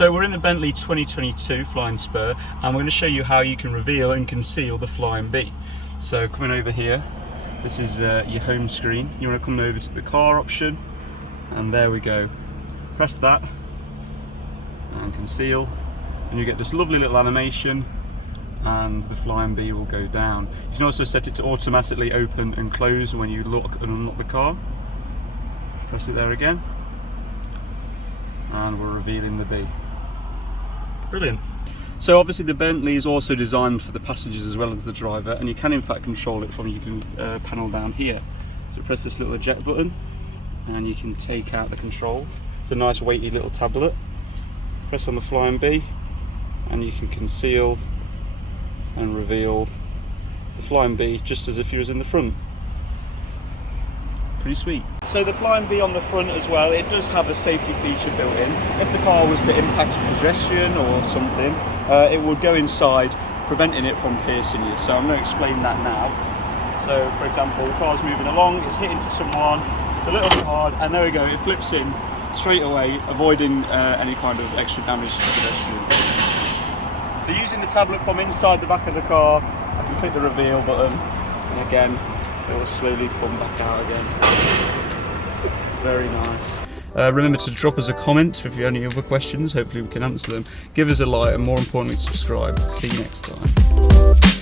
So we're in the Bentley 2022 Flying Spur, and we're going to show you how you can reveal and conceal the Flying B. So coming over here, this is your home screen. You want to come over to the car option, and there we go. Press that and conceal, and you get this lovely little animation, and the Flying B will go down. You can also set it to automatically open and close when you lock and unlock the car. Press it there again, and we're revealing the B. Brilliant. So obviously the Bentley is also designed for the passengers as well as the driver, and you can in fact control it from your panel down here. So press this little eject button and you can take out the control. It's a nice weighty little tablet. Press on the Flying B and you can conceal and reveal the Flying B just as if you was in the front. Pretty sweet. So the Flying B on the front as well, it does have a safety feature built in. If the car was to impact a pedestrian or something, it would go inside, preventing it from piercing you. So I'm going to explain that now. So for example, the car's moving along, it's hitting to someone, it's a little bit hard, and there we go, it flips in straight away, avoiding any kind of extra damage to the pedestrian. So using the tablet from inside the back of the car, I can click the reveal button, and again, it will slowly come back out again. Very nice. Remember to drop us a comment if you have any other questions. Hopefully we can answer them. Give us a like, and more importantly subscribe. See you next time.